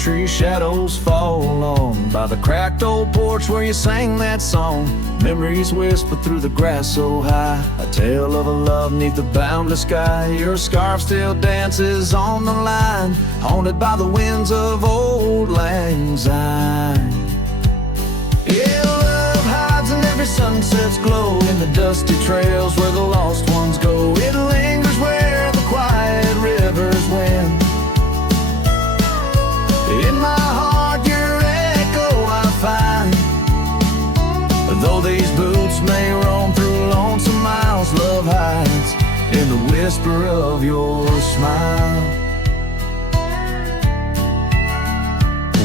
tree shadows fall on, by the cracked old porch where you sang that song. Memories whisper through the grass so high, a tale of a love neath the boundless sky. Your scarf still dances on the line, haunted by the winds of old lang syne. Yeah, love hides in every sunset's glow, in the dusty trails where the lost ones go. It lingers where the quiet rivers win. In my heart your echo I find, though these boots may roam through lonesome miles. Love hides in the whisper of your smile.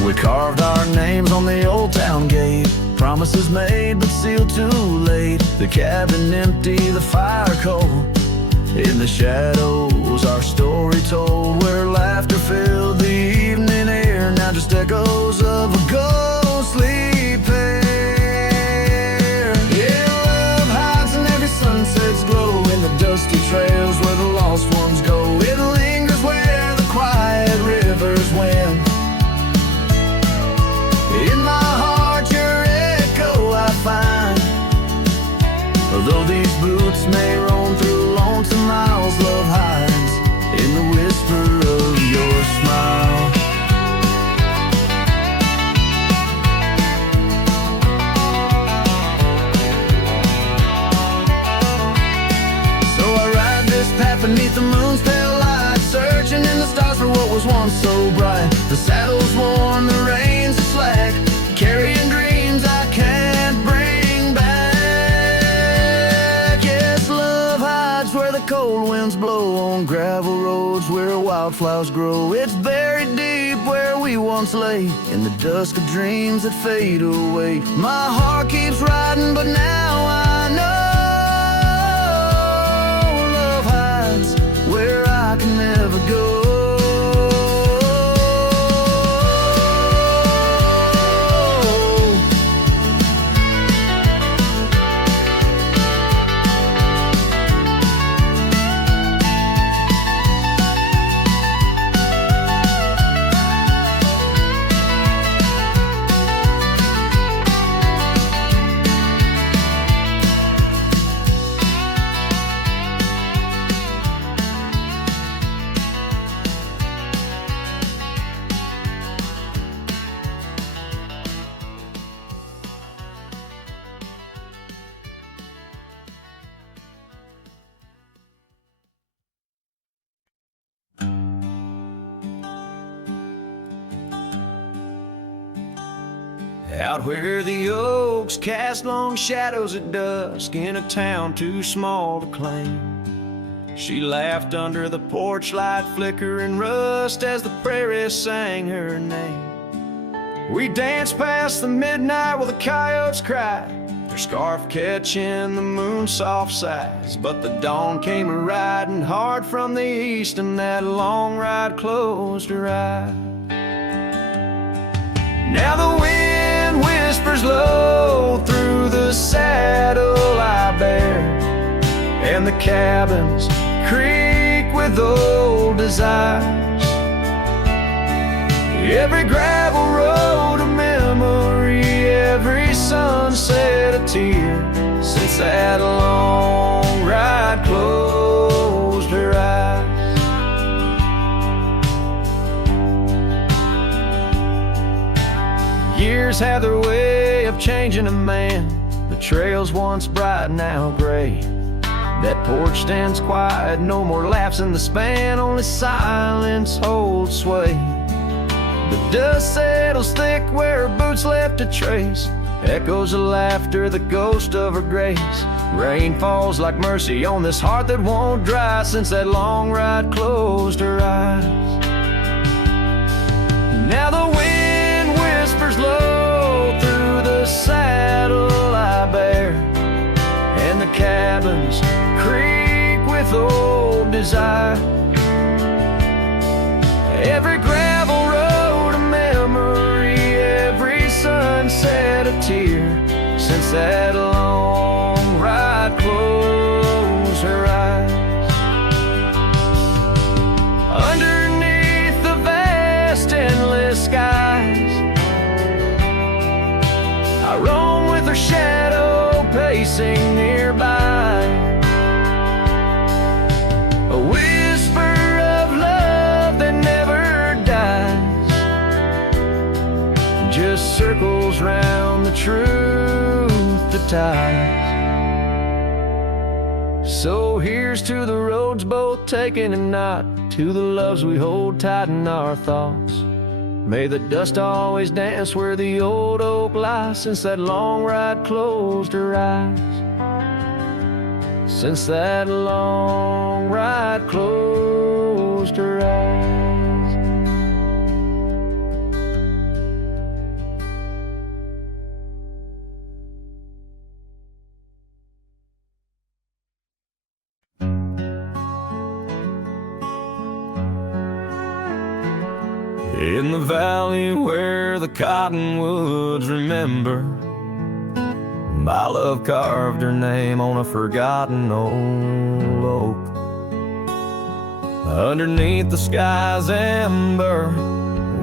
We carved our names on the old town gate, promises made but sealed too late. The cabin empty, the fire cold, in the shadows our story told, where laughter filled the evening air. Now just echoes of a ghostly pair. Yeah, love hides in every sunset's glow, in the dusty trails where the lost ones go. It lingers where the quiet rivers win. In my heart your echo I find, though these boots may roam through lonesome miles. Love hides in the whisper of your smile. So I ride this path beneath the moon's pale light, searching in the stars for what was once so bright. The saddle's worn, the reins are slack, carrying dreams I can't bring back. Yes, love hides where the cold winds blow, on gravel roads where wildflowers grow. It's buried deep where we once lay, in the dusk of dreams that fade away. My heart keeps riding, but now I know love hides where I can never go. Out where the oaks cast long shadows at dusk, in a town too small to claim, she laughed under the porch light flickering rust as the prairie sang her name. We danced past the midnight while the coyotes cried, their scarf catching the moon's soft sighs. But the dawn came a-riding hard from the east, and that long ride closed her eyes. Now the wind whispers low through the saddle I bear, and the cabins creak with old desires. Every gravel road a memory, every sunset a tear, since that long ride closed her eyes. Years have their way of changing a man, the trails once bright now gray. That porch stands quiet, no more laughs in the span, only silence holds sway. The dust settles thick where her boots left a trace, echoes of laughter, the ghost of her grace. Rain falls like mercy on this heart that won't dry, since that long ride closed her eyes. Now the wind whispers low through the saddle I bear, and the cabins creak with old desire. Every gravel road a memory, every sunset a tear, since that long ride closed her eyes. Underneath the vast endless sky, I roam with her shadow pacing nearby. A whisper of love that never dies, just circles round the truth that ties. So here's to the roads both taken and not, to the loves we hold tight in our thoughts. May the dust always dance where the old oak lies, since that long ride closed her eyes. Since that long ride closed her eyes. In the valley where the cottonwoods remember, my love carved her name on a forgotten old oak. Underneath the sky's amber,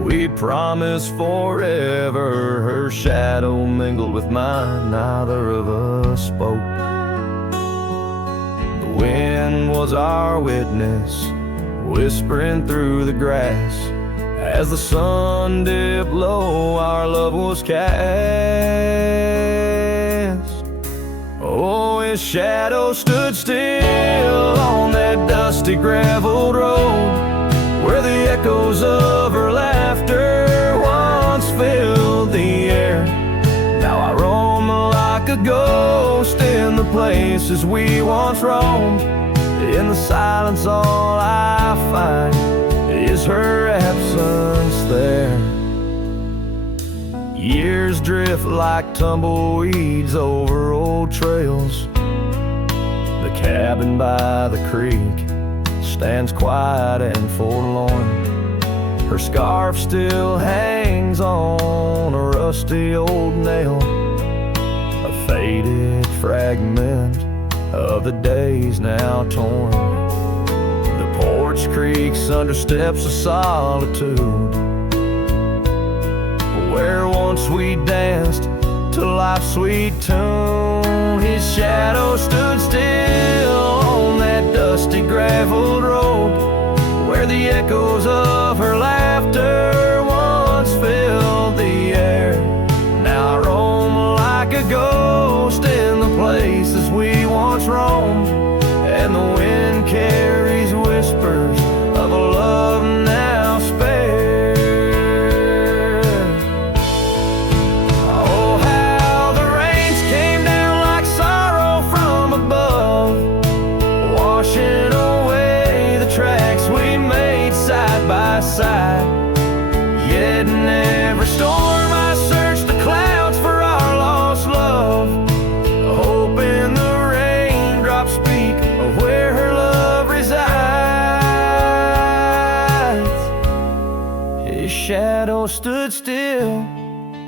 we promised forever. Her shadow mingled with mine, neither of us spoke. The wind was our witness, whispering through the grass. As the sun dipped low, our love was cast. Oh, his shadow stood still on that dusty graveled road, where the echoes of her laughter once filled the air. Now I roam like a ghost in the places we once roamed. In the silence all I find is her absence there. Years drift like tumbleweeds over old trails. The cabin by the creek stands quiet and forlorn. Her scarf still hangs on a rusty old nail, a faded fragment of the days now torn. Porch creaks under steps of solitude, where once we danced to life's sweet tune. His shadow stood still on that dusty graveled road, where the echoes of her laughter once filled the air. Now I roam like a ghost in the places we once roamed, and the wind carries whispers of a love now spared. Oh, how the rains came down like sorrow from above, washing away the tracks we made side by side. Yet in every storm I searched the clouds for our lost love, hoping the raindrops speak of where her love resides. His shadow stood still,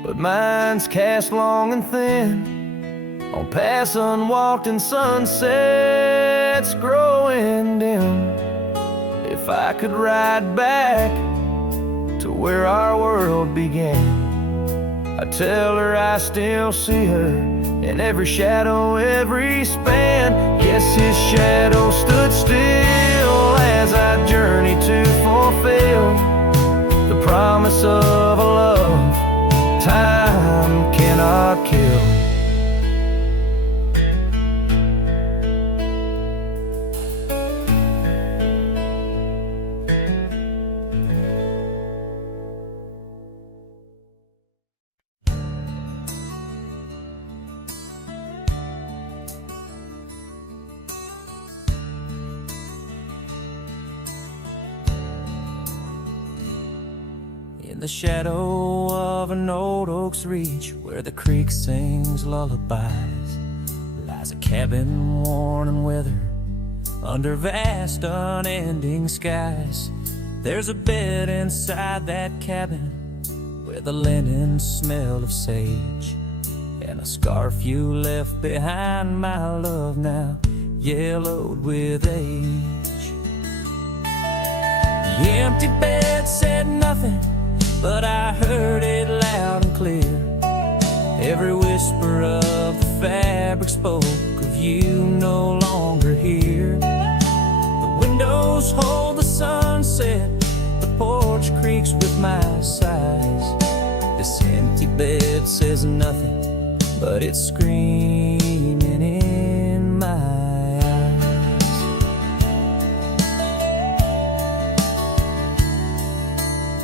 but mine's cast long and thin on paths unwalked and sunsets growing dim. If I could ride back to where our world began, I tell her I still see her in every shadow, every span. Yes, his shadow stood still as I journeyed to fulfill the promise of a love time cannot kill. In the shadow of an old oak's reach, where the creek sings lullabies, lies a cabin worn and withered under vast unending skies. There's a bed inside that cabin with a linen smell of sage, and a scarf you left behind, my love, now yellowed with age. The empty bed said nothing, but I heard it loud and clear. Every whisper of the fabric spoke of you no longer here. The windows hold the sunset, the porch creaks with my sighs. This empty bed says nothing, but it's screaming in my eyes.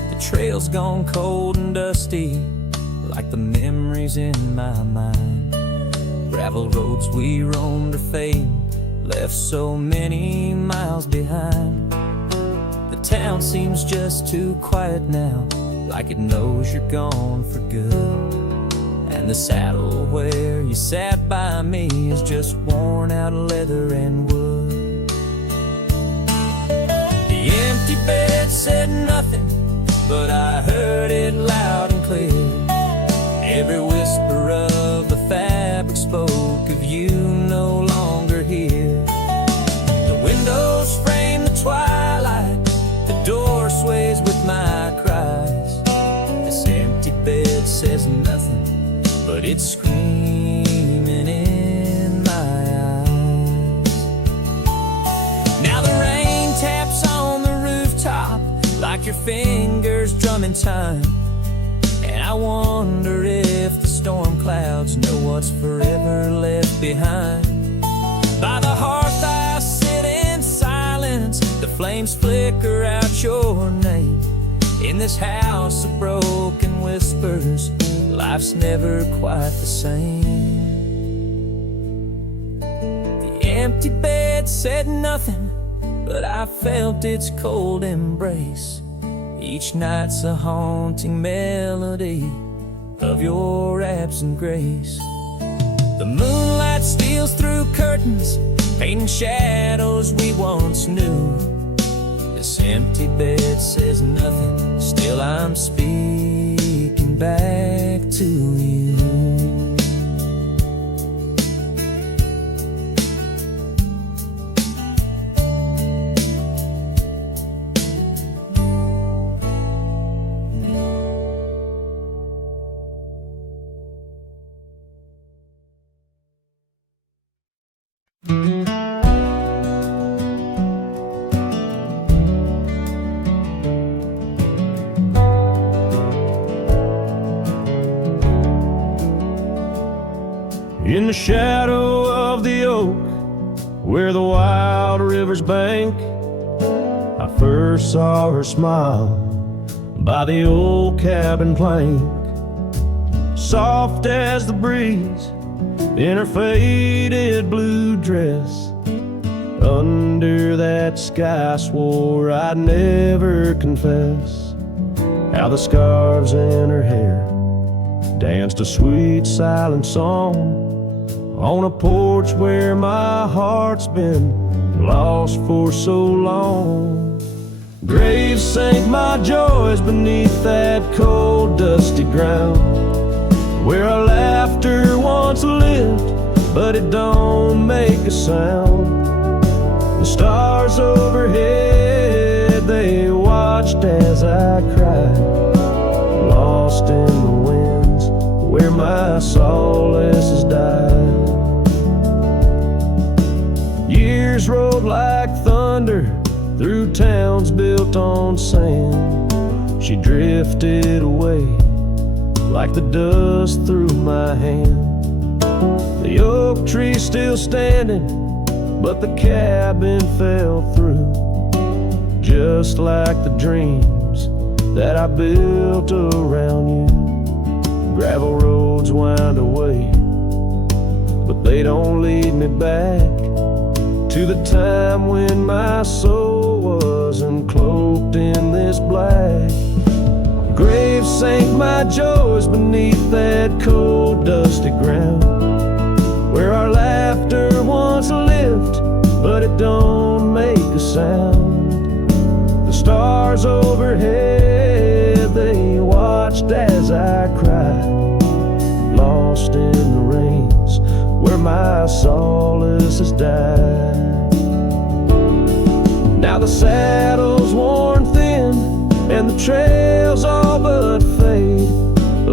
The trail's gone cold and dusty, like the memories in my mind. Gravel roads we roamed are fading, left so many miles behind. The town seems just too quiet now, like it knows you're gone for good. And the saddle where you sat by me is just worn out leather and wood. The empty bed said nothing, but I heard it loud and clear. Every whisper of the fabric spoke of you no longer here. The windows frame the twilight, the door sways with my cries. This empty bed says nothing, but it's screaming in my eyes. Now the rain taps on the rooftop like your fingers drumming time. And I wonder if the storm clouds know what's forever left behind. By the hearth I sit in silence, the flames flicker out your name. In this house of broken whispers, life's never quite the same. The empty bed said nothing, but I felt its cold embrace. Each night's a haunting melody of your absent grace. The moonlight steals through curtains, painting shadows we once knew. This empty bed says nothing, still I'm speaking back to you. In the shadow of the oak, where the wild river's bank, I first saw her smile by the old cabin plank. Soft as the breeze in her faded blue dress, under that sky I swore I'd never confess. How the scarves in her hair danced a sweet silent song on a porch where my heart's been lost for so long. Graves sank my joys beneath that cold dusty ground, where our laughter once lived, but it don't make a sound. The stars overhead, they watched as I cried, lost in the winds where my solace has died. Years rolled like thunder through towns built on sand. She drifted away like the dust through my hand. The oak tree still standing, but the cabin fell through, just like the dreams that I built around you. Gravel roads wind away, but they don't lead me back to the time when my soul wasn't cloaked in this black. Graves sank my joys beneath that cold dusty ground, where our laughter once lived, but it don't make a sound. The stars overhead, they watched as I cried, lost in the rains where my solace has died. Now the saddle's worn thin and the trails all but fade,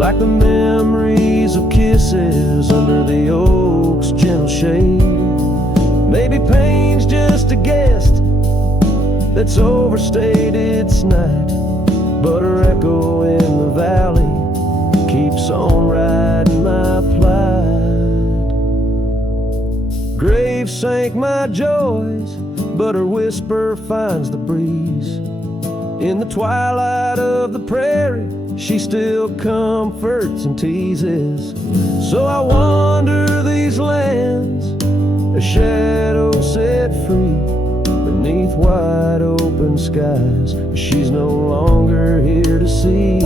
like the memories of kisses under the oak's gentle shade. Maybe pain's just a guest that's overstayed its night, but her echo in the valley keeps on riding my plight. Grave sank my joys, but her whisper finds the breeze. In the twilight of the prairie, she still comforts and teases. So I wander these lands, a shadow set free beneath wide open skies. She's no longer here to see.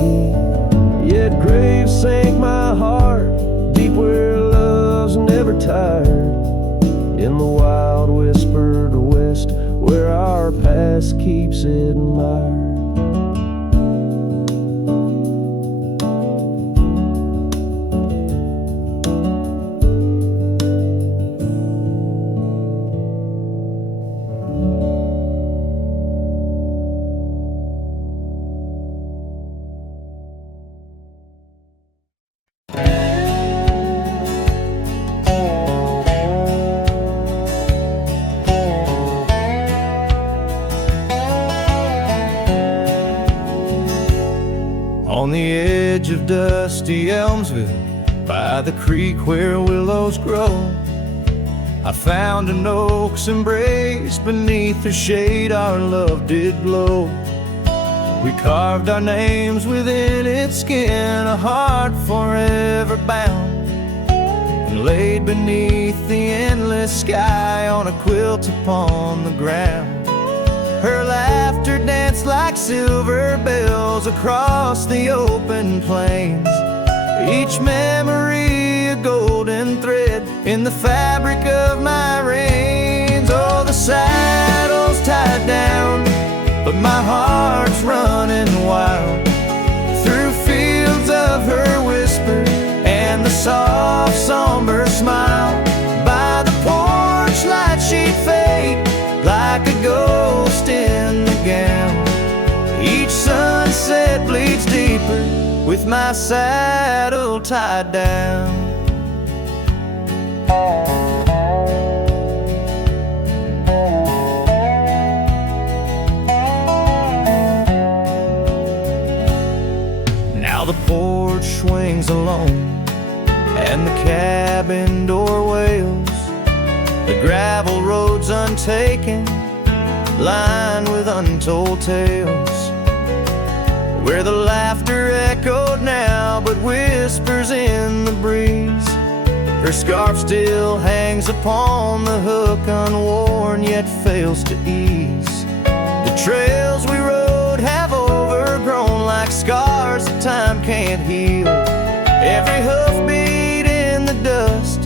Yet graves sank my heart deep where love's never tired, in the wild whispered west where our past keeps it admired. On the edge of dusty Elmsville, by the creek where willows grow, I found an oak's embrace. Beneath her shade our love did glow. We carved our names within its skin, a heart forever bound, and laid beneath the endless sky on a quilt upon the ground. Her laughter danced like silver bells across the open plains, each memory a golden thread in the fabric of my reins. Oh, the saddle's tied down, but my heart's running wild through fields of her whisper and the soft somber smile. By the porch light she'd fade like a ghost in the gown. Each sunset bleeds deeper with my saddle tied down. Now the porch swings alone and the cabin door wails. The gravel road's untaken, lined with untold tales, where the laughter echoed now but whispers in the breeze. Her scarf still hangs upon the hook, unworn yet fails to ease. The trails we rode have overgrown like scars that time can't heal. Every hoofbeat in the dust,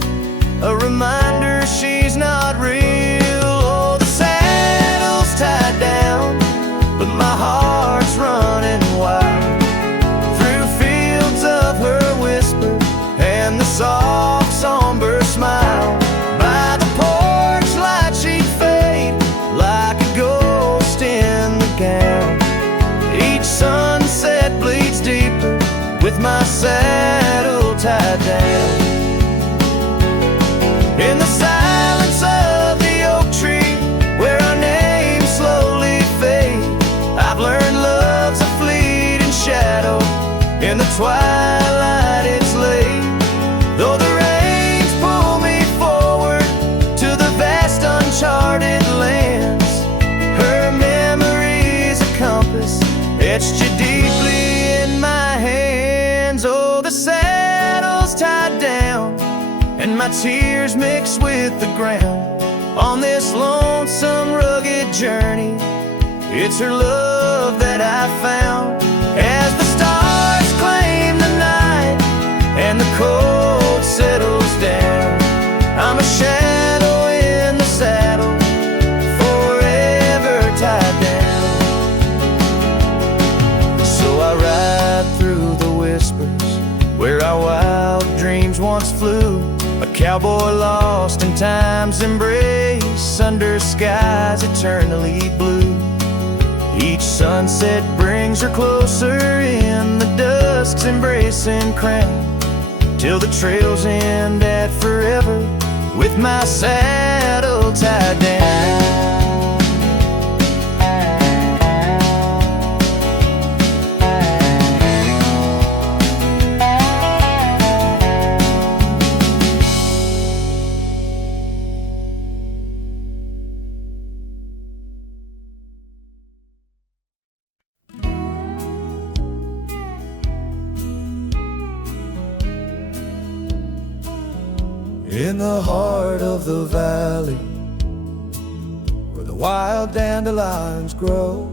a reminder she's not real. Oh, the saddle's tied down, but my heart's running wild through fields of her whisper and the soft somber smile. By the porch light she'd fade like a ghost in the gown. Each sunset bleeds deeper with my saddle tied down. In the silence of the oak tree, where our names slowly fade, I've learned love's a fleeting shadow. In the twilight it's late, though the rains pull me forward to the vast uncharted lands. Her memory's a compass etched you deeply in my hands. Oh, the saddle's tied down and my tears mix with the ground on this lonesome, rugged journey. It's her love that I found. As the stars claim the night and the cold settles down, I'm a shadow in the saddle, forever tied down. So I ride through the whispers where our wild dreams once flew, a cowboy lost in time's embrace under skies eternally blue. Each sunset brings her closer in the dusk. dusks embracing crane, till the trails end at forever, with my saddle tied down. In the heart of the valley, where the wild dandelions grow,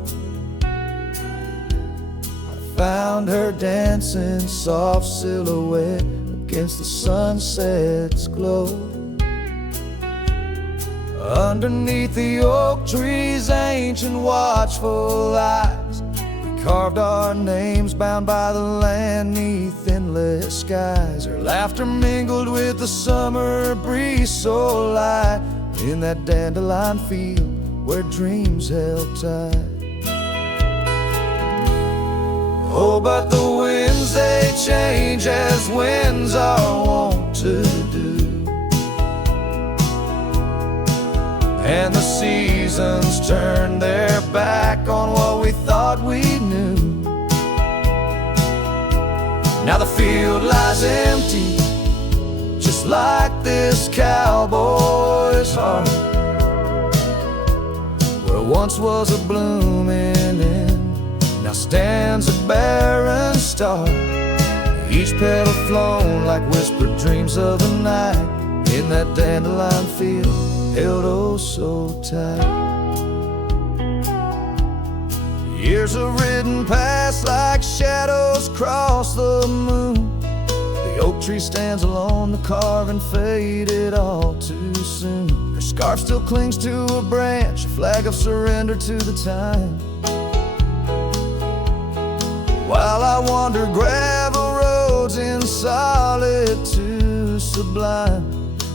I found her dancing soft silhouette against the sunset's glow. Underneath the oak tree's ancient watchful eyes, we carved our names bound by the land 'neath endless skies. Her laughter mingled with the summer breeze so light, in that dandelion field where dreams held tight. Oh, but the winds, they change as winds are wont to do, and the seasons turn their back on what we thought we knew. Now the field lies empty, just like this cowboy's heart, where once was a blooming inn, now stands a barren star. Each petal flown like whispered dreams of the night, in that dandelion field held oh so tight. Years have ridden past like shadows cross the moon. The oak tree stands alone, the carving faded all too soon. Her scarf still clings to a branch, a flag of surrender to the time. While I wander gravel roads in solitude sublime,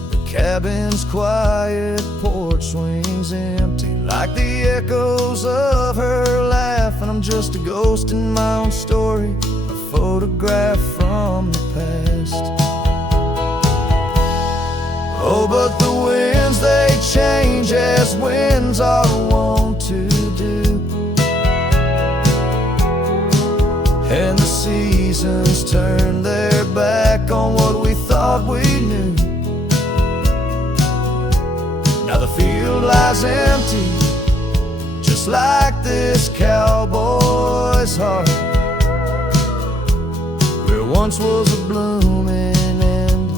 the cabin's quiet porch swings empty, like the echoes of her laugh, and I'm just a ghost in my own story, a photograph from the past. Oh, but the winds, they change as winds are wont to do, and the seasons turn their back on what we thought we knew. Now the field lies empty, just like this cowboy's heart, where once was a blooming end,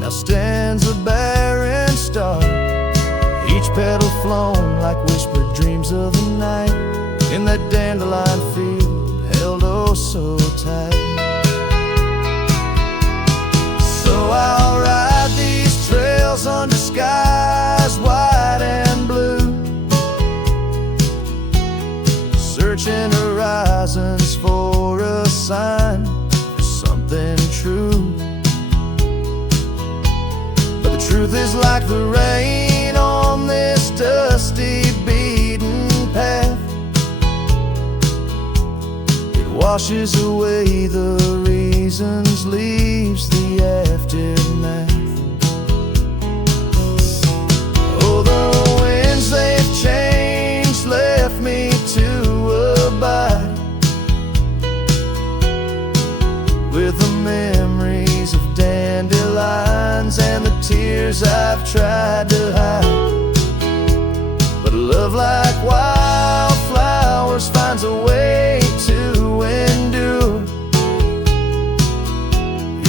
now stands a barren star. Each petal flown like whispered dreams of the night, in that dandelion field held oh so tight. So I'll ride these trails under skies white and blue, searching horizons for a sign, for something true. But the truth is like the rain on this dusty beaten path, it washes away the reasons, leaves the aftermath. Oh, the winds, they've changed, left me to abide with the memories of dandelions and the tears I've tried to hide. But love like wildflowers finds a way to endure,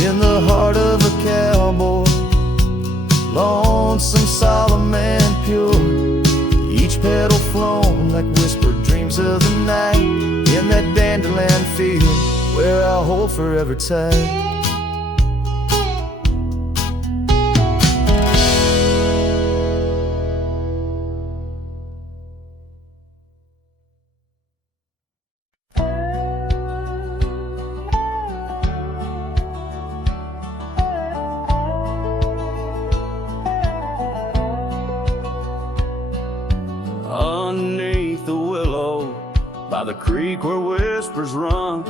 in the heart of a cowboy, lonesome, solemn and pure. Each petal flown like whispered dreams of the night, in that dandelion field where I'll hold forever tight. Underneath the willow, by the creek where whispers run,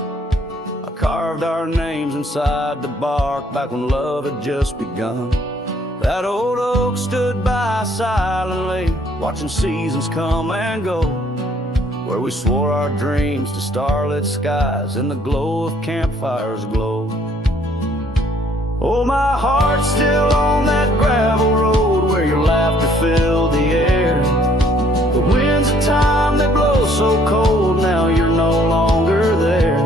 I carved our names inside the bark back when love had just begun. That old oak stood by silently, watching seasons come and go, where we swore our dreams to starlit skies and the glow of campfires glow. Oh, my heart's still on that gravel road where your laughter filled the air. The winds of time that blow so cold, now you're no longer there.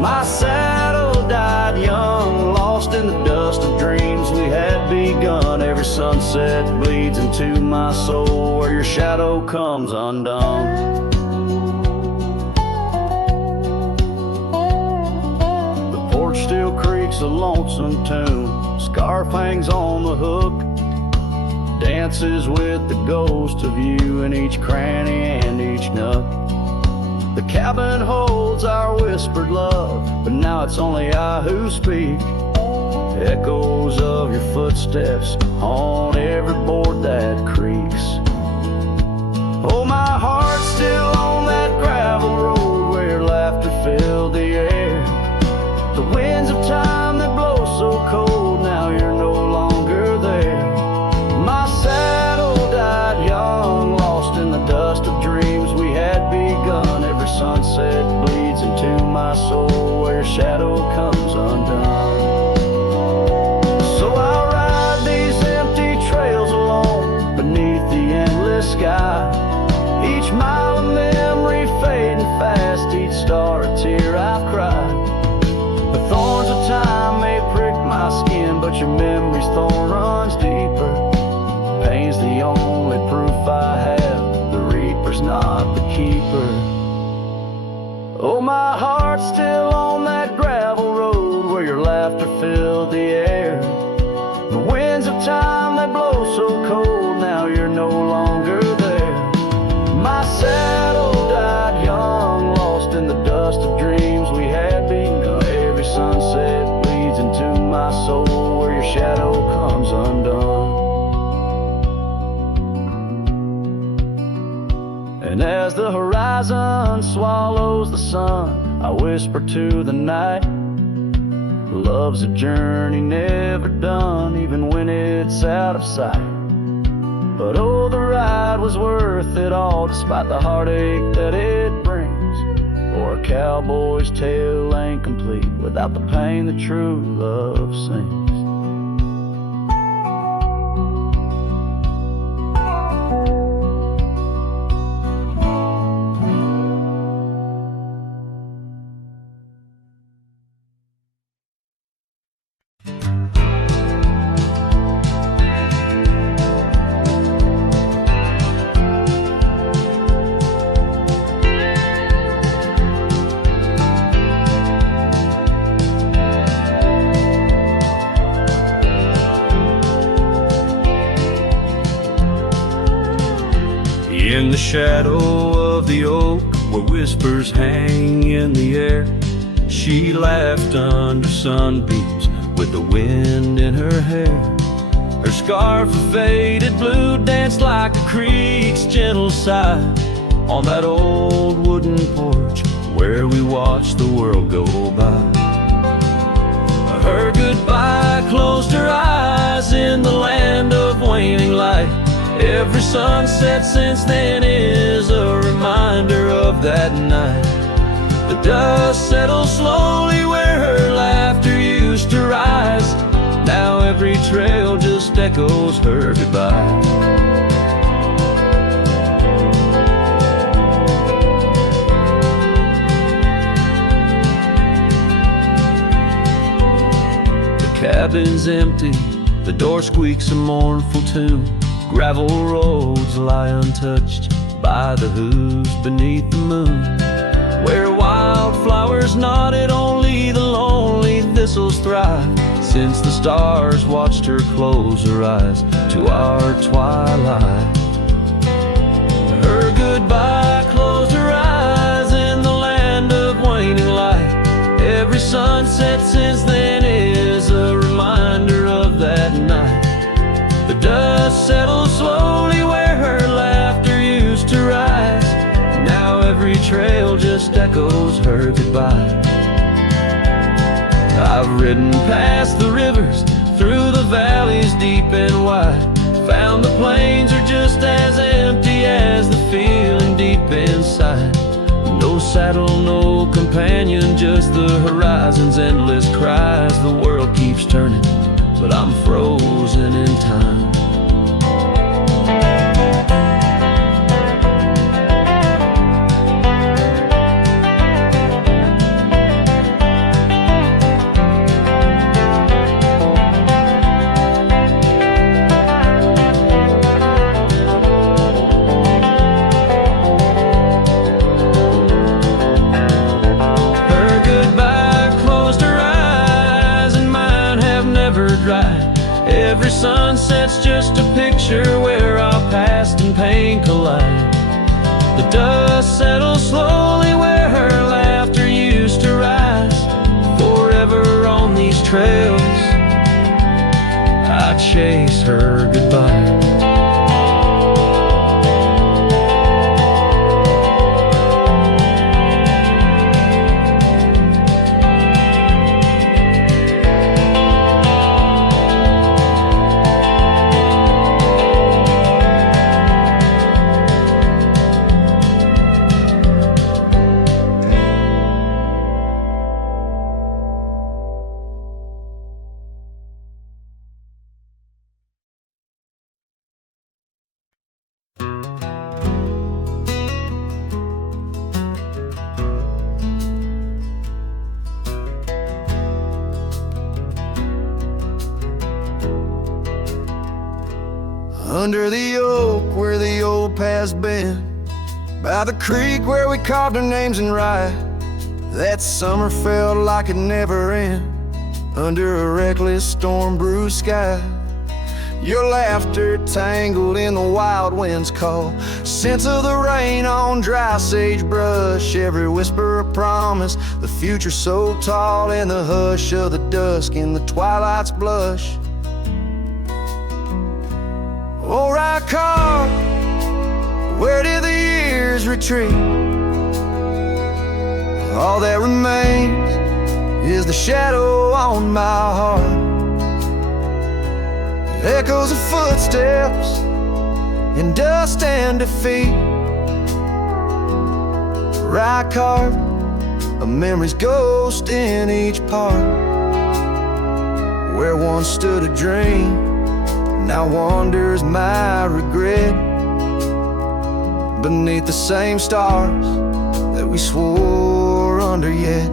My saddle died young, lost in the dust of dreams we had begun. Every sunset bleeds into my soul where your shadow comes undone. Still creaks a lonesome tune, scarf hangs on the hook, dances with the ghost of you in each cranny and each nook. The cabin holds our whispered love, but now it's only I who speak. Echoes of your footsteps on every board that creaks. Oh, my heart's still on that gravel road where your laughter filled the air. The winds of time that blow so cold, now you're no longer there. My saddle died young, lost in the dust of dreams we had begun. Every sunset bleeds into my soul where your shadow comes undone. So I'll ride these empty trails alone beneath the endless sky. Each mile of memory fading fast, each star a tear I've cried. The thorns of time may prick my skin, but your memory's thorn runs deeper. Pain's the only proof I have, the reaper's not the keeper. Oh, my heart's still on that gravel road where your laughter filled the air. The winds of time that blow so cold, now you're no longer there. My saddle died young, lost in the dust of dreams we had begun. Sunset bleeds into my soul where your shadow comes undone. And as the horizon swallows the sun, I whisper to the night, love's a journey never done, even when it's out of sight. But oh, the ride was worth it all, despite the heartache that it brings. For a cowboy's tale ain't complete without the pain that true love sings. In the shadow of the oak, where whispers hang in the air, she laughed under sunbeams with the wind in her hair. Her scarf of faded blue danced like a creek's gentle sigh on that old wooden porch where we watched the world go by. Her goodbye closed her eyes in the land of waning light. Every sunset since then is a reminder of that night. The dust settles slowly where her laughter used to rise. Now every trail just echoes her goodbye. The cabin's empty, the door squeaks a mournful tune. Gravel roads lie untouched by the hooves beneath the moon. Where wildflowers nodded, only the lonely thistles thrive. Since the stars watched her close her eyes to our twilight. Her goodbye closed her eyes in the land of waning light. Every sunset since then is a reminder of that night. The dust settles slowly where her laughter used to rise. Now every trail just echoes her goodbye. I've ridden past the rivers, through the valleys deep and wide, found the plains are just as empty as the feeling deep inside. No saddle, no companion, just the horizon's endless cries. The world keeps turning, but I'm frozen in time. Every sunset's just a picture where our past and pain collide. The dust settles slowly where her laughter used to rise. Forever on these trails, I chase her goodbye. Under the oak where the old path's been, by the creek where we carved our names in rye, that summer felt like it never end, under a reckless storm-bruised sky. Your laughter tangled in the wild wind's call, scents of the rain on dry sagebrush, every whisper a promise, the future so tall, in the hush of the dusk, in the twilight's blush. Oh, right car, where did the years retreat? All that remains is the shadow on my heart, echoes of footsteps in dust and defeat. Right car, a memory's ghost in each part, where once stood a dream, now wanders my regret, beneath the same stars that we swore under yet.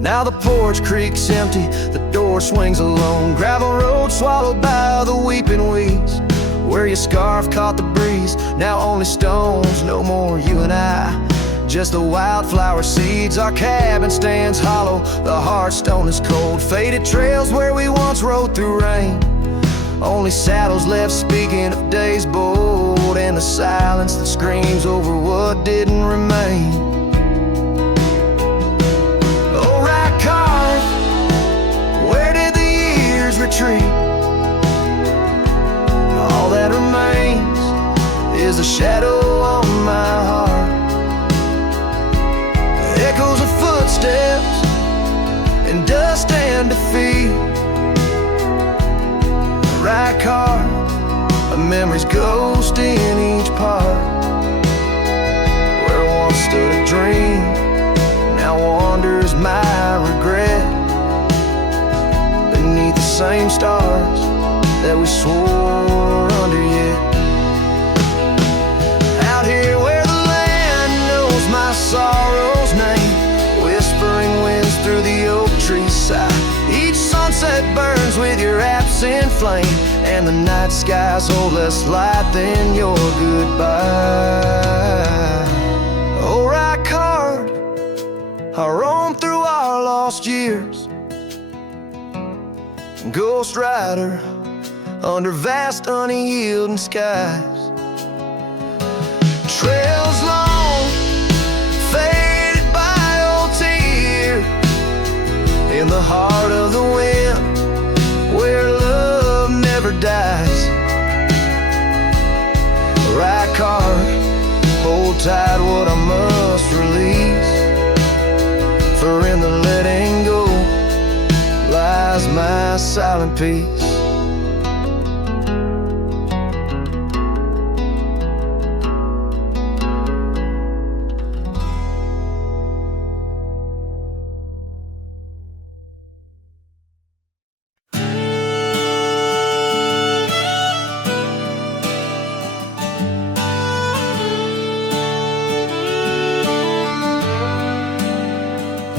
Now the porch creaks empty, the door swings alone, gravel road swallowed by the weeping weeds, where your scarf caught the breeze, now only stones, no more you and I, just the wildflower seeds. Our cabin stands hollow, the hearthstone is cold, faded trails where we once rode through rain, only saddles left speaking of days bold, and the silence that screams over what didn't remain. Oh, right car, where did the years retreat? All that remains is a shadow on my heart, echoes of footsteps in dust and defeat. Right car, a memory's ghost in each part, where once stood a dream, now wanders my regret, beneath the same stars that we swore under yet. Out here where the land knows my sorrow's name, whispering winds through the oak trees sigh, each sunset burns with your absent flame, and the night skies hold less light than your goodbye. Oh, right card, I roam through our lost years, ghost rider under vast unyielding skies, trails long faded by old tears, in the heart of the wind where love never dies. Right card, hold tight what I must release, for in the my silent peace.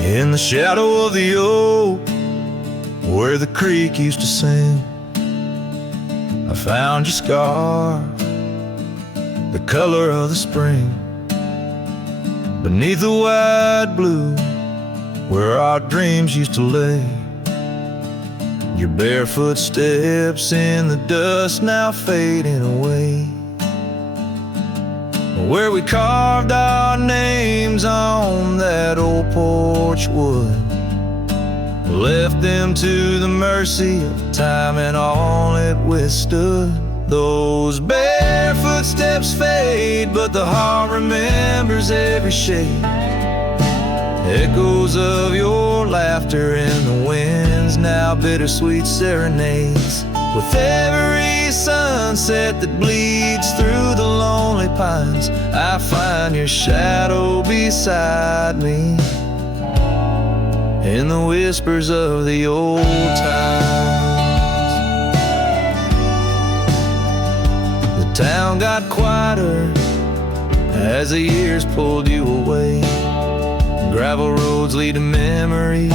In the shadow of the oak, where the creek used to sing, I found your scar, the color of the spring. Beneath the wide blue, where our dreams used to lay, your barefoot steps in the dust now fading away. Where we carved our names on that old porch wood, left them to the mercy of time and all it withstood. Those barefoot steps fade, but the heart remembers every shade. Echoes of your laughter in the winds, now bittersweet serenades. With every sunset that bleeds through the lonely pines, I find your shadow beside me in the whispers of the old times. The town got quieter as the years pulled you away. Gravel roads lead to memories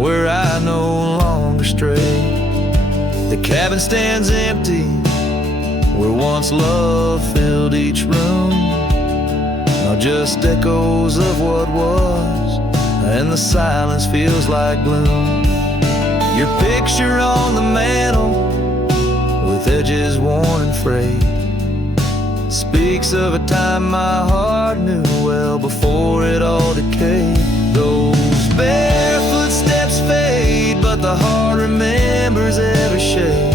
where I no longer stray. The cabin stands empty where once love filled each room. Now just echoes of what was, and the silence feels like gloom. Your picture on the mantle, with edges worn and frayed, speaks of a time my heart knew well before it all decayed. Those barefoot steps fade, but the heart remembers every shade.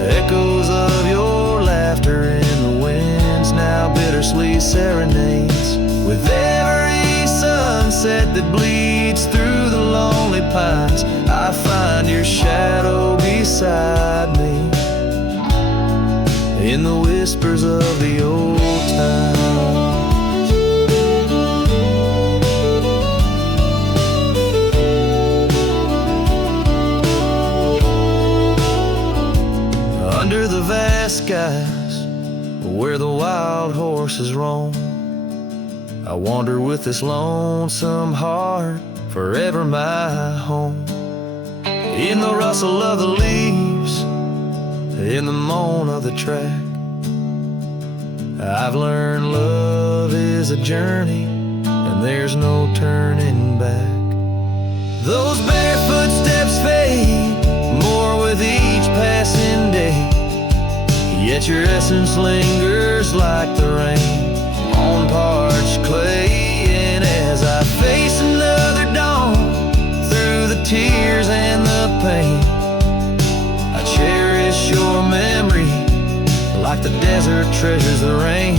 Echoes of your laughter in the winds, now bittersweet serenades. With every sunset that bleeds through the lonely pines, I find your shadow beside me in the whispers of the old times. Under the vast skies where the wild horses roam, I wander with this lonesome heart, forever my home. In the rustle of the leaves, in the moan of the track, I've learned love is a journey and there's no turning back. Those barefoot steps fade more with each passing day, yet your essence lingers like the rain on parched clay. And as I face another dawn through the tears and the pain, I cherish your memory like the desert treasures the rain.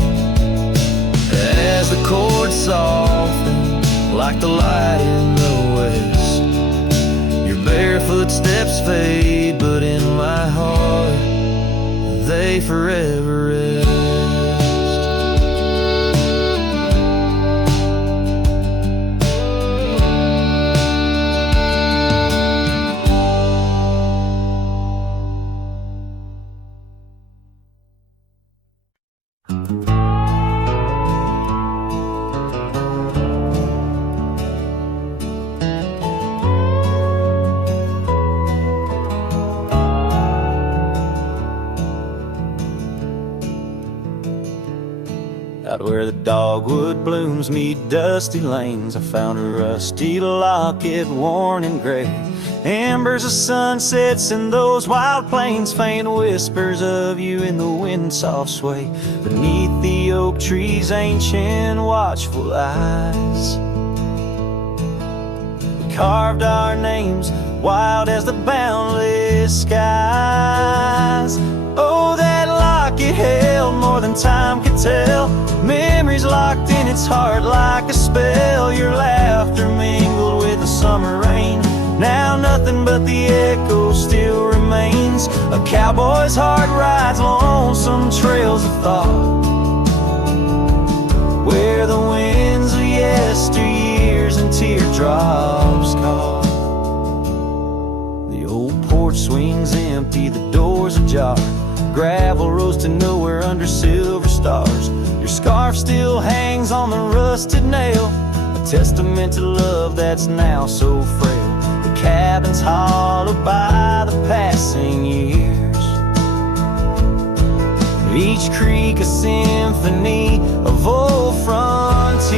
As the chords soften like the light in the west, your barefoot steps fade, but in my heart they forever rest. Out where the dogwood blooms meet dusty lanes, I found a rusty locket worn and gray. Embers of sunsets in those wild plains, faint whispers of you in the wind's soft sway. Beneath the oak trees, ancient watchful eyes, we carved our names wild as the boundless skies. Oh, that locket held more than time could tell, memories locked in its heart like a spell. Your laughter mingled with the summer rain, Now nothing but the echo still remains. A cowboy's heart rides lonesome trails of thought, where the winds of yesteryears and teardrops caught. The old porch swings empty, the doors ajar. Gravel rose to nowhere under silver stars. Your scarf still hangs on the rusted nail, a testament to love that's now so frail. The cabin's hollowed by the passing years, each creek a symphony of old frontiers.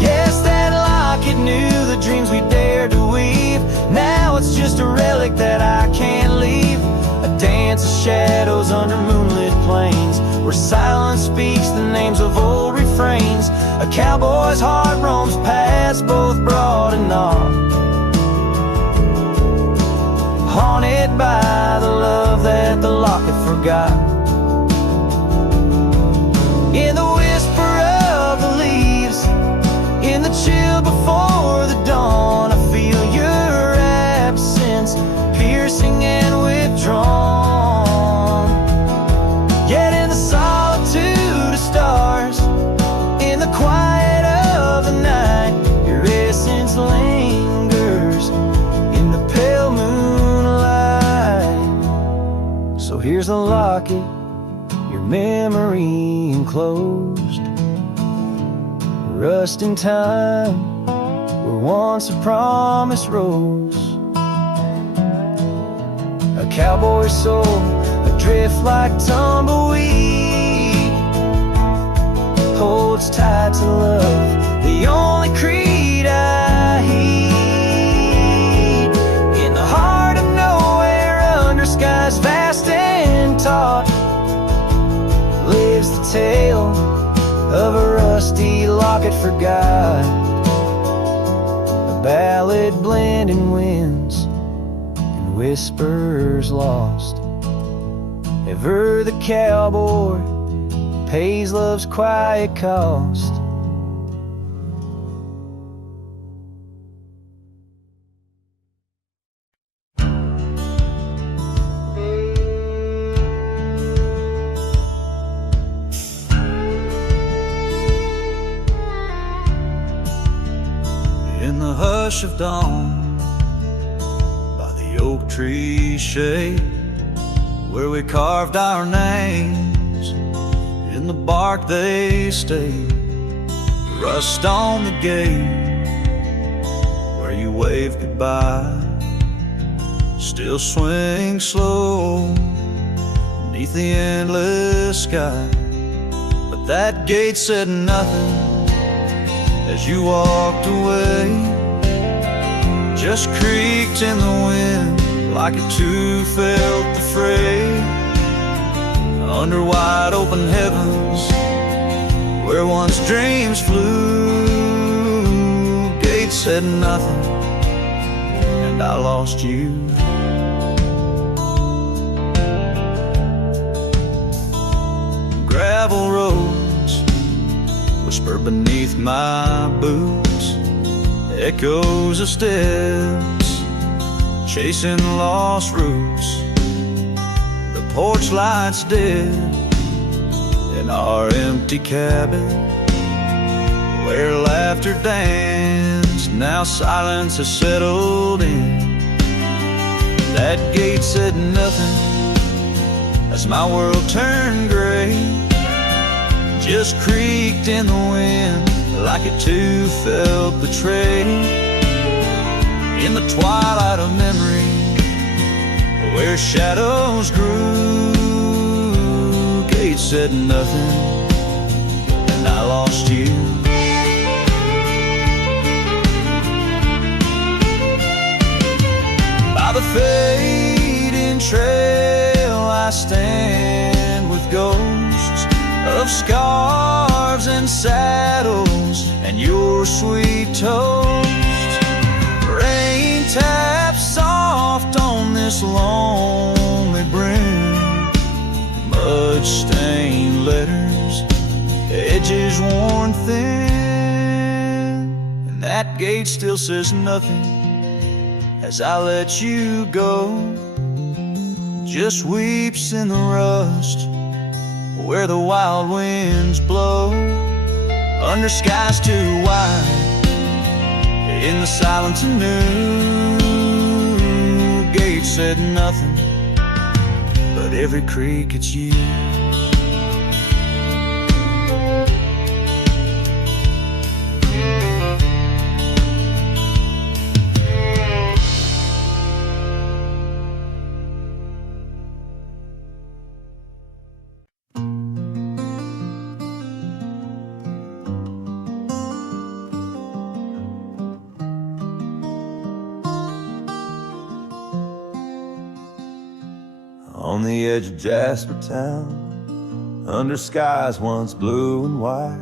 Yes, that locket knew the dreams we dared to weave. Now it's just a relic that I can't leave, a dance of shadows under moonlit plains, where silence speaks the names of old refrains. A cowboy's heart roams past both broad and narrow, haunted by the love that the locket forgot. In the whisper of the leaves, in the chill before the dawn, I feel your absence, piercing and withdrawn. Yet in the solitude of stars, in the quiet of the night, your essence lingers in the pale moonlight. So here's the locket, your memory enclosed, rust in time where once a promise rose. A cowboy's soul adrift like tumbleweed, holds tight to love, the only creed I heed. In the heart of nowhere, under skies vast and taut, lives the tale of a rusty locket forgot, a ballad blending winds and whispers lost. Ever the cowboy pays love's quiet cost. In the hush of dawn, by the oak tree shade, where we carved our names, in the bark they stayed. Rust on the gate, where you waved goodbye, still swing slow beneath the endless sky. But that gate said nothing as you walked away, just creaked in the wind like it too felt the fray. Under wide open heavens, where once dreams flew, gate said nothing, and I lost you. Gravel roads whisper beneath my boots, echoes of steps chasing lost roots. The porch light's dead in our empty cabin, where laughter danced, now silence has settled in. That gate said nothing as my world turned gray, just creaked in the wind like it too felt betrayed. In the twilight of memory, where shadows grew, gate said nothing, and I lost you. By the fading trail I stand with ghosts of scarves and saddles and your sweet toast. Rain taps soft on this lonely brim, mud-stained letters, edges worn thin, and that gate still says nothing as I let you go. Just weeps in the rust where the wild winds blow. Under skies too wide, in the silence a new gate said nothing, but every creak it's you. On the edge of Jasper Town, under skies once blue and white,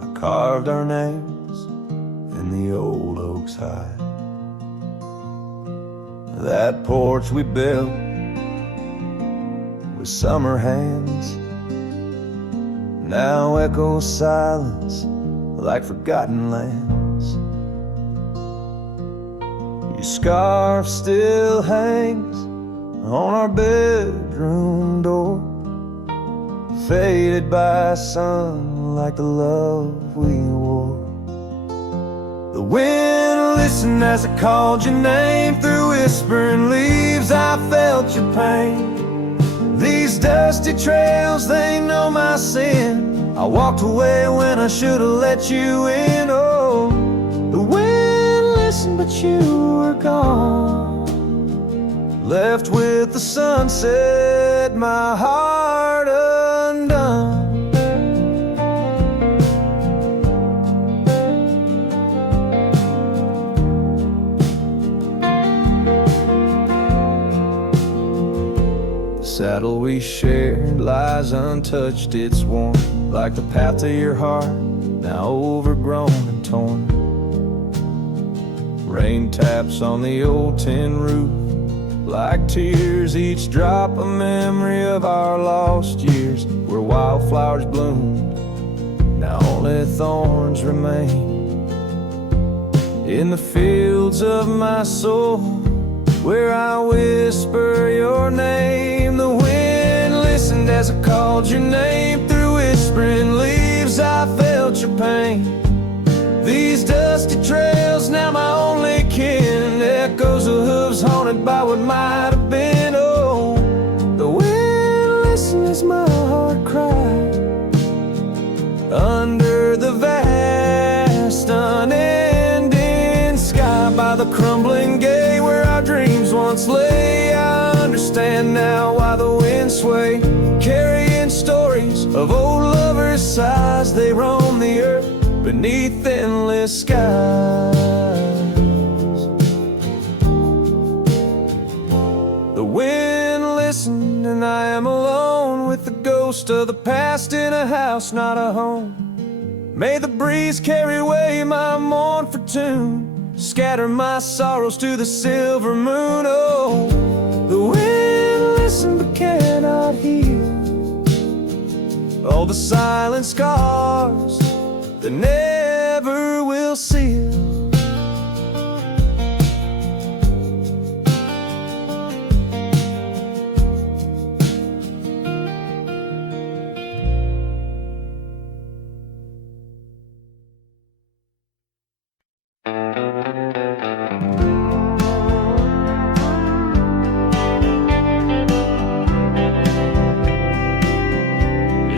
I carved our names in the old oak's hide. That porch we built with summer hands now echoes silence like forgotten lands. Your scarf still hangs on our bedroom door, faded by sun like the love we wore. The wind listened as I called your name. Through whispering leaves I felt your pain. These dusty trails, they know my sin. I walked away when I should have let you in. Oh, the wind listened but you were gone, left with the sunset, my heart undone. The saddle we shared lies untouched, it's warm like the path to your heart, now overgrown and torn. Rain taps on the old tin roof like tears, each drop a memory of our lost years, where wildflowers bloomed, now only thorns remain. In the fields of my soul, where I whisper your name, the wind listened as I called your name. Through whispering leaves I felt your pain. These dusty trails, now my only kin, echoes of hooves haunted by what might have been. Oh, the wind listened as my heart cried under the vast unending sky. By the crumbling gate where our dreams once lay, I understand now why the winds sway, carrying stories of old lovers' sighs. They roam the earth beneath endless skies. The wind listened and I am alone with the ghost of the past in a house, not a home. May the breeze carry away my mournful tune, scatter my sorrows to the silver moon. Oh, the wind listened but cannot hear all the silent scars that never will seal.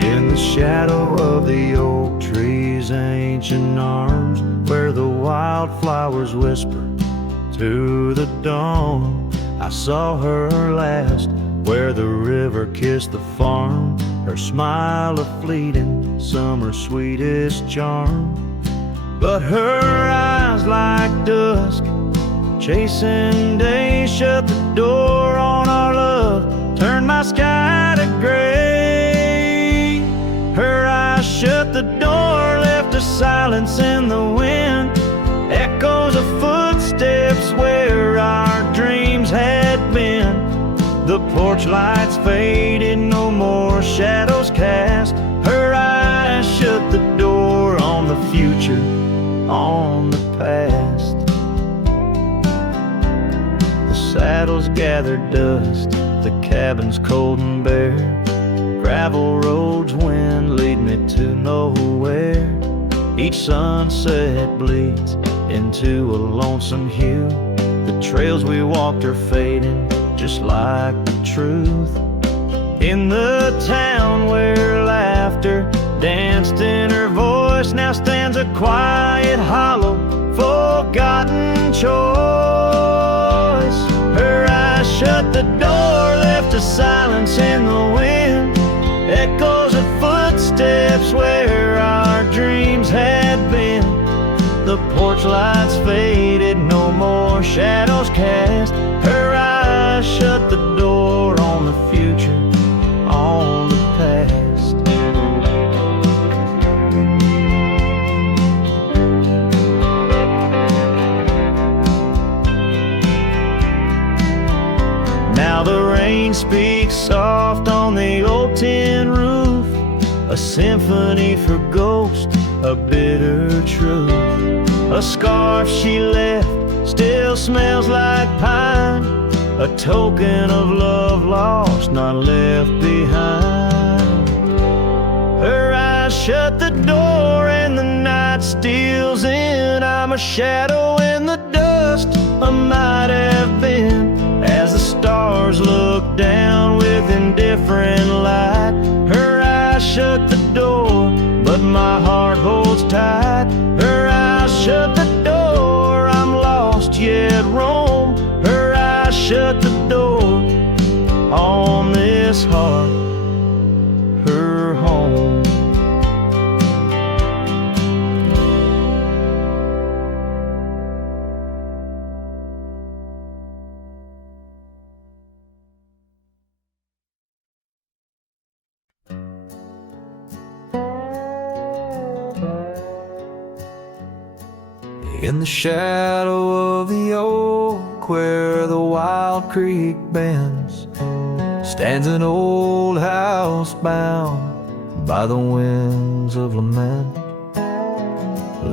In the shadow of the oak trees, ancient arms, where the wildflowers whisper to the dawn, I saw her last, where the river kissed the farm, her smile a fleeting summer's sweetest charm. But her eyes like dusk, chasing day, shut the door on our love, turned my sky to gray. Her eyes shut the door, left a silence in the wind, echoes of footsteps where our dreams had been. The porch lights faded, no more shadows cast. Her eyes shut the door on the future, on the past. saddles gather dust, the cabin's cold and bare. Gravel roads, wind lead me to nowhere. Each sunset bleeds into a lonesome hue. The trails we walked are fading, just like the truth. In the town where laughter danced in her voice, now stands a quiet, hollow, forgotten choice. Her eyes shut, the door left a silence in the wind. Echoes of footsteps where our dreams had been. The porch lights faded, no more shadows cast. Her eyes shut, the door on the future, on the past. Now the rain speaks soft on the old tin roof, a symphony for ghosts, a bitter truth. A scarf she left still smells like pine, a token of love lost, not left behind. Her eyes shut, the door, and the night steals in. I'm a shadow in the dust, I might have been. As the stars look down with indifferent light, her eyes shut the door, but my heart holds tight. Her eyes shut the door, I'm lost yet roam. Her eyes shut the door on this heart, her home. In the shadow of the oak where the wild creek bends, stands an old house bound by the winds of lament.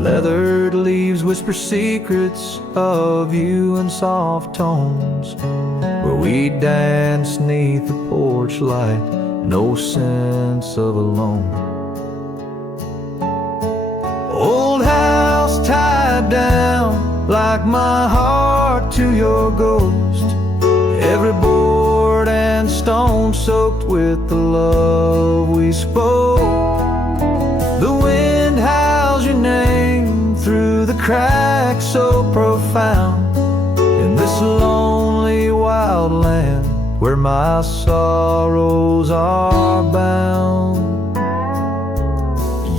Leathered leaves whisper secrets of you in soft tones, where we dance 'neath the porch light, no sense of alone. Old house tied down like my heart to your ghost, every board and stone soaked with the love we spoke. The wind howls your name through the cracks so profound, in this lonely wild land where my sorrows are bound.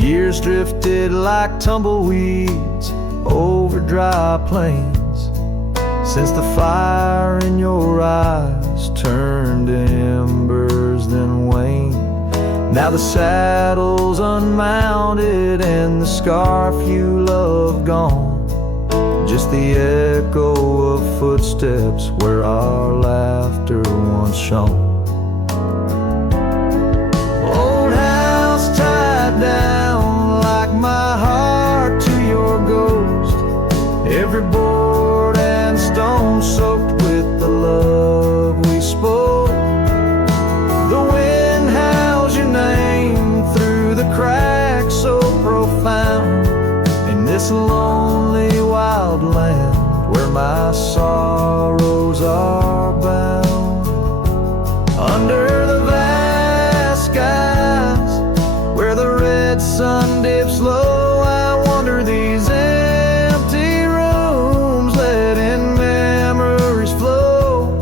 Years drifted like tumbleweeds over dry plains, since the fire in your eyes turned to embers then waned. Now the saddle's unmounted and the scarf you love gone, just the echo of footsteps where our laughter once shone. Old house tied down like my heart to your ghost, every board and stone soaked with the love we spoke. The wind howls your name through the cracks so profound, in this lonely wild land where my sorrows are bound. Under the vast skies where the red sun dips low, I wander these empty rooms, letting memories flow.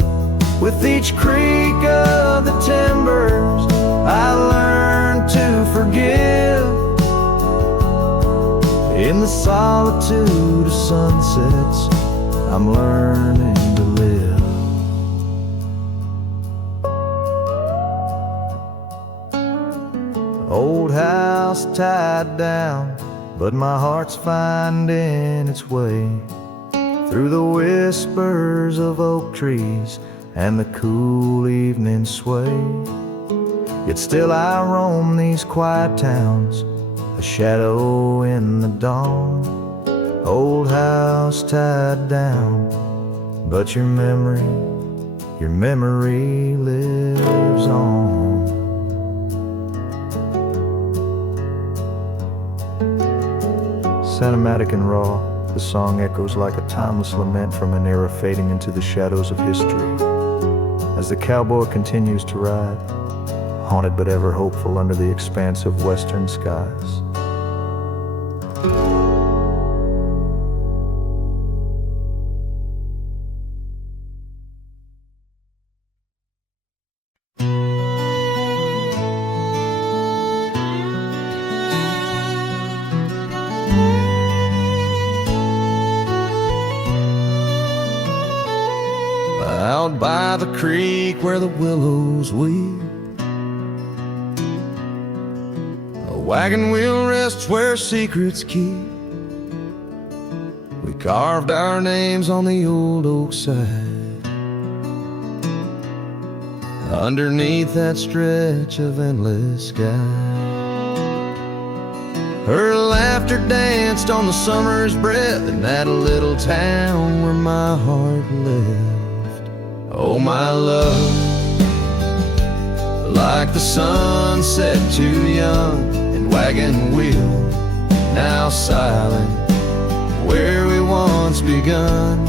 With each creak of the timbers, I learn to forgive. In the solitude of sunsets, I'm learning to live. Old house tied down, but my heart's finding its way through the whispers of oak trees and the cool evening sway. Yet still I roam these quiet towns, a shadow in the dawn. Old house tied down, but your memory lives on. Cinematic and raw, the song echoes like a timeless lament from an era fading into the shadows of history. As the cowboy continues to ride, haunted but ever hopeful under the expanse of western skies. Out by the creek where the willows weep, a wagon wheel rests where secrets keep. We carved our names on the old oak side, underneath that stretch of endless sky. Her laughter danced on the summer's breath in that little town where my heart lived. Oh, my love, like the sunset too young, and wagon wheel now silent, where we once begun.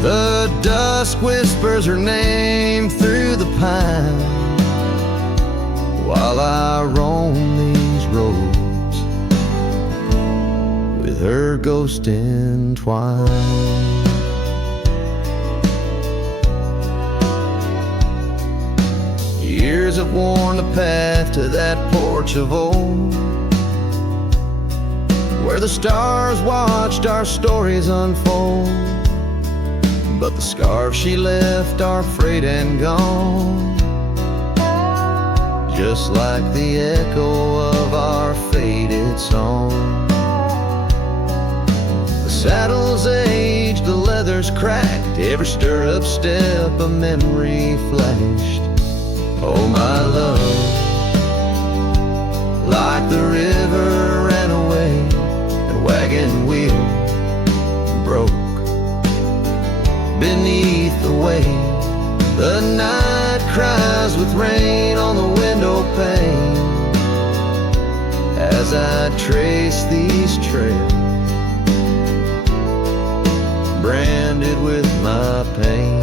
The dusk whispers her name through the pine, while I roam these roads with her ghost entwined. Years have worn the path to that porch of old, where the stars watched our stories unfold. But the scars she left are frayed and gone, just like the echo of our faded song. The saddle's aged, the leather's cracked, every stirrup step a memory flashed. Oh, my love, like the river ran away, the wagon wheel broke beneath the weight. The night cries with rain on the window pane as I trace these trails, branded with my pain.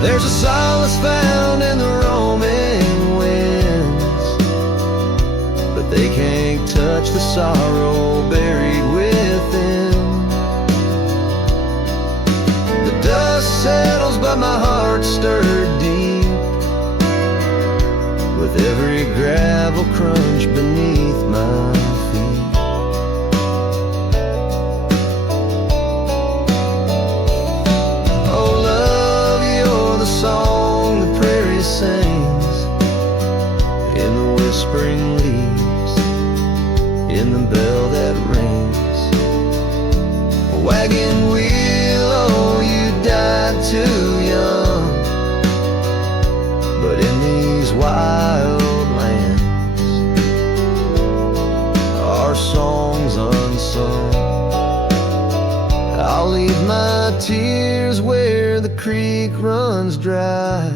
There's a solace found in the roaming winds, but they can't touch the sorrow buried within. The dust settles but my heart stirred deep, with every gravel crunch beneath my feet. Song the prairie sings in the whispering leaves, in the bell that rings. A wagon wheel, oh, you died too young, but in these wild lands our songs unsung. I'll leave my tears where the creek runs dry,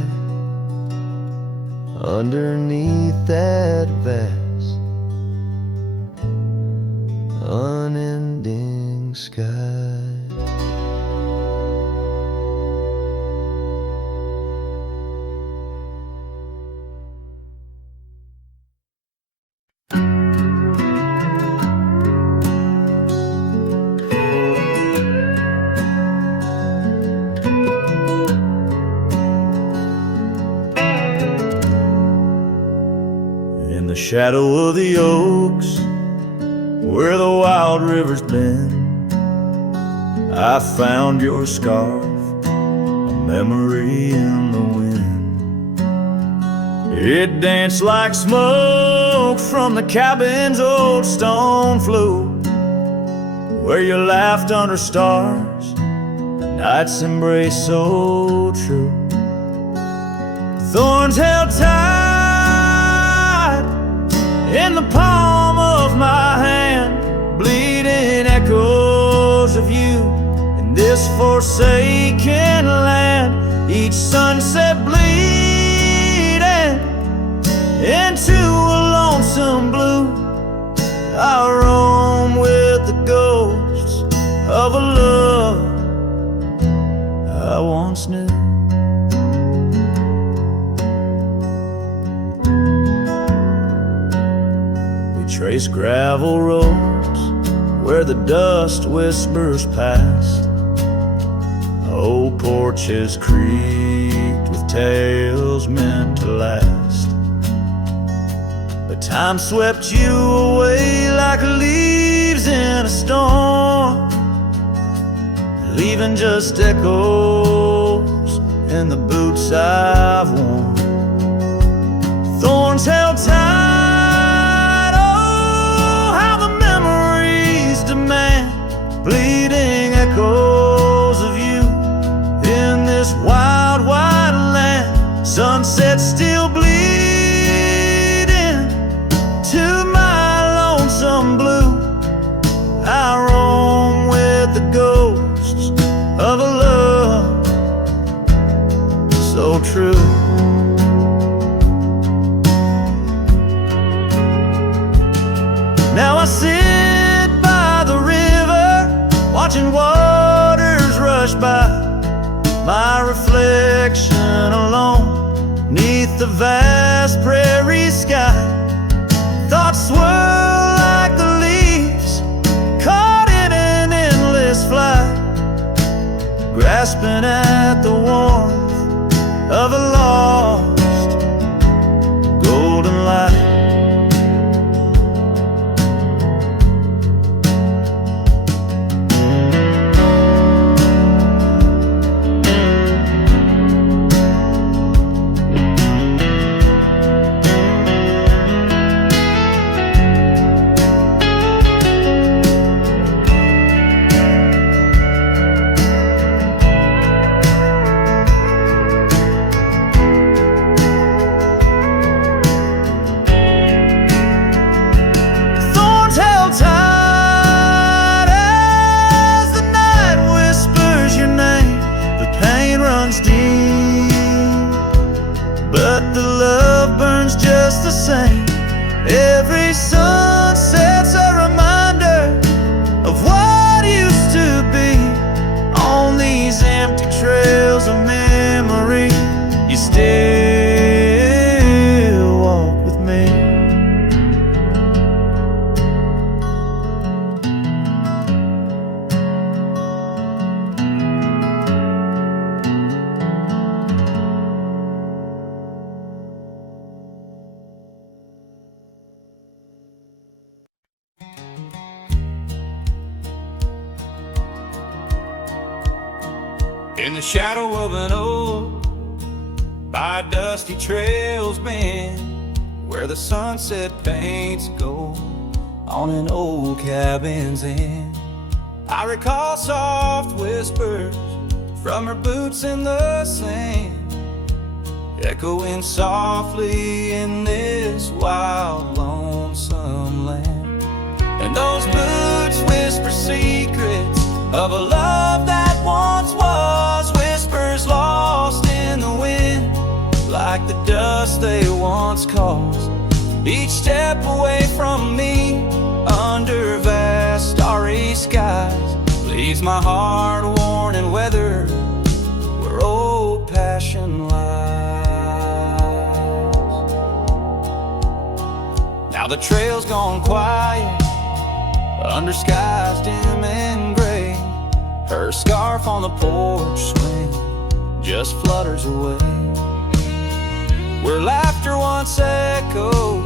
underneath that vast, unending sky. Shadow of the oaks, where the wild river's been, I found your scarf, a memory in the wind. It danced like smoke from the cabin's old stone floor, where you laughed under stars, night's embrace so true. Thorns held tight in the palm of my hand, bleeding this forsaken land, each sunset bleeding into a lonesome blue. I roam with the ghosts of a love I once knew. We trace gravel roads where the dust whispers past. Old porches creaked with tales meant to last. But time swept you away like leaves in a storm, leaving just echoes in the boots I've worn. Thorns held tight, oh, how the memories demand bleeding echoes of you in this wild, wide land. Sunset still bleeding to my lonesome blue. I roam with the ghosts of a love so true. Now I sit by the river, watching waters rush by, my reflection alone 'neath the vast prairie sky. Thoughts swirl like the leaves caught in an endless flight, grasping at the warmth of a lost golden light. Just the same, every sunset's a reminder of what used to be. On these empty trails of memory, you still walk with me. In the shadow of an oak, by dusty trails bend, where the sunset paints gold on an old cabin's end, I recall soft whispers from her boots in the sand, echoing softly in this wild, lonesome land. And those boots whisper secrets of a love that once was, whispers lost in the wind, like the dust they once caused. Each step away from me, under vast starry skies, leaves my heart worn and weathered where old passion lies. Now the trail's gone quiet, under skies dim and gray. Her scarf on the porch swing just flutters away. Where laughter once echoed,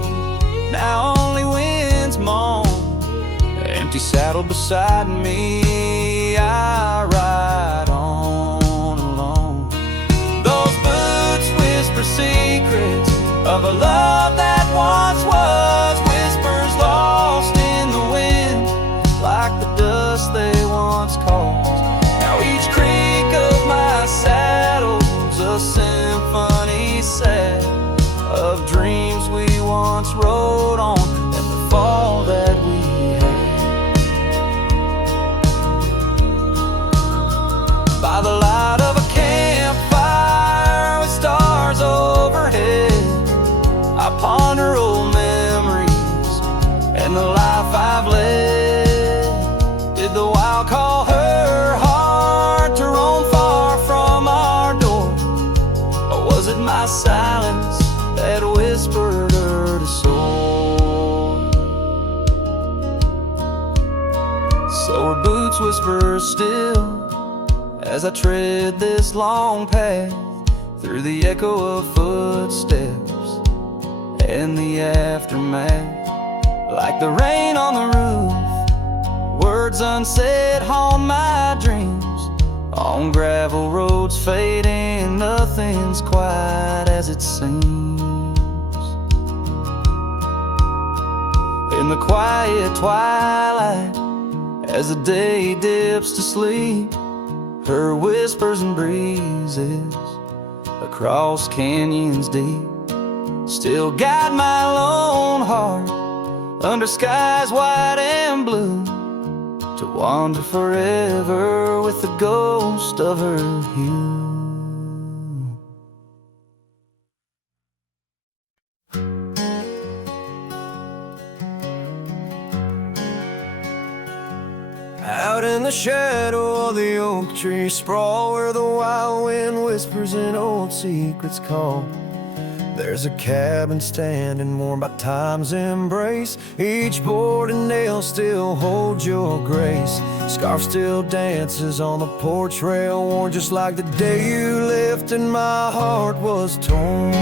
now only winds moan. Empty saddle beside me, I ride on alone. Those boots whisper secrets of a love that once was, whispers lost in the wind, like the dust they once caused. Now each creak of my saddle's a symphony set of dreams we once rode on, and the fall that we had. Your boots whisper still as I tread this long path through the echo of footsteps and the aftermath. Like the rain on the roof, words unsaid haunt my dreams. On gravel roads fading, nothing's quite as it seems. In the quiet twilight, as the day dips to sleep, her whispers and breezes across canyons deep still guide my lone heart under skies white and blue, to wander forever with the ghost of her hue. Out in the shadow of the oak tree sprawl, where the wild wind whispers and old secrets call, there's a cabin standing warm by time's embrace. Each board and nail still holds your grace. Scarf still dances on the porch rail, worn just like the day you left and my heart was torn.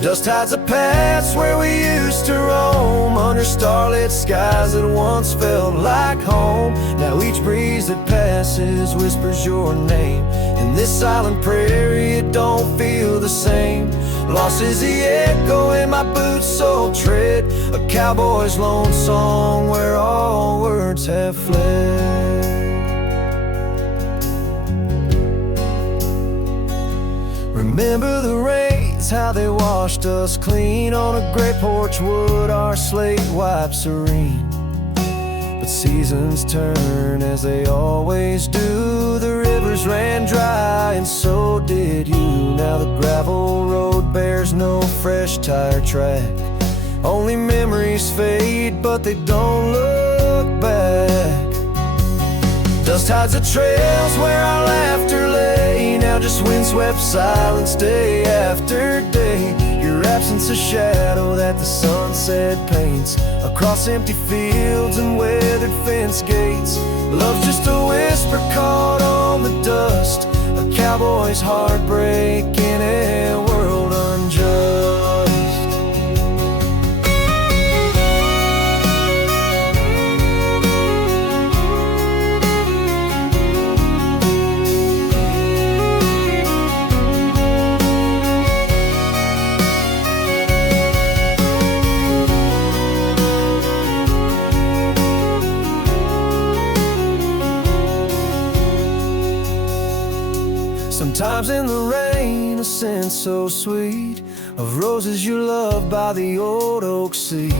Dust hides the past where we used to roam, under starlit skies that once felt like home. Now each breeze that passes whispers your name. In this silent prairie it don't feel the same. Lost is the echo in my boots-soled tread, a cowboy's lone song where all words have fled. Remember the rains, how they washed us clean on a gray porch wood, our slate wiped serene. But seasons turn as they always do. The rivers ran dry and so did you. Now the gravel road bears no fresh tire track. Only memories fade, but they don't look back. Dust hides the trails where our laughter lay. Now just windswept silence day after day. Your absence a shadow that the sunset paints across empty fields and weathered fence gates. Love's just a whisper caught on the dust, a cowboy's heartbreak in a world unjust. Sometimes in the rain, a scent so sweet of roses you loved by the old oak seat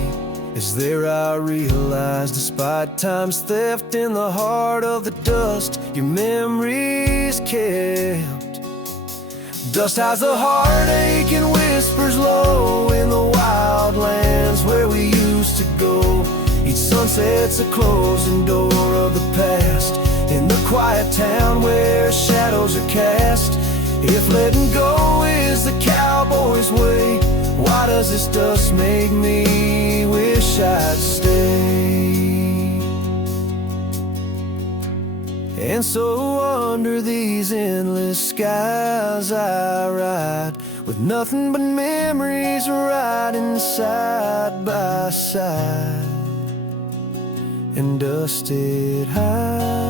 is there. I realize, despite time's theft, in the heart of the dust, your memories kept. Dust hides the heartache and whispers low in the wild lands where we used to go. Each sunset's a closing door of the past, in the quiet town where shadows are cast. If letting go is the cowboy's way, why does this dust make me wish I'd stay? And so under these endless skies I ride, with nothing but memories riding side by side, and dusted high.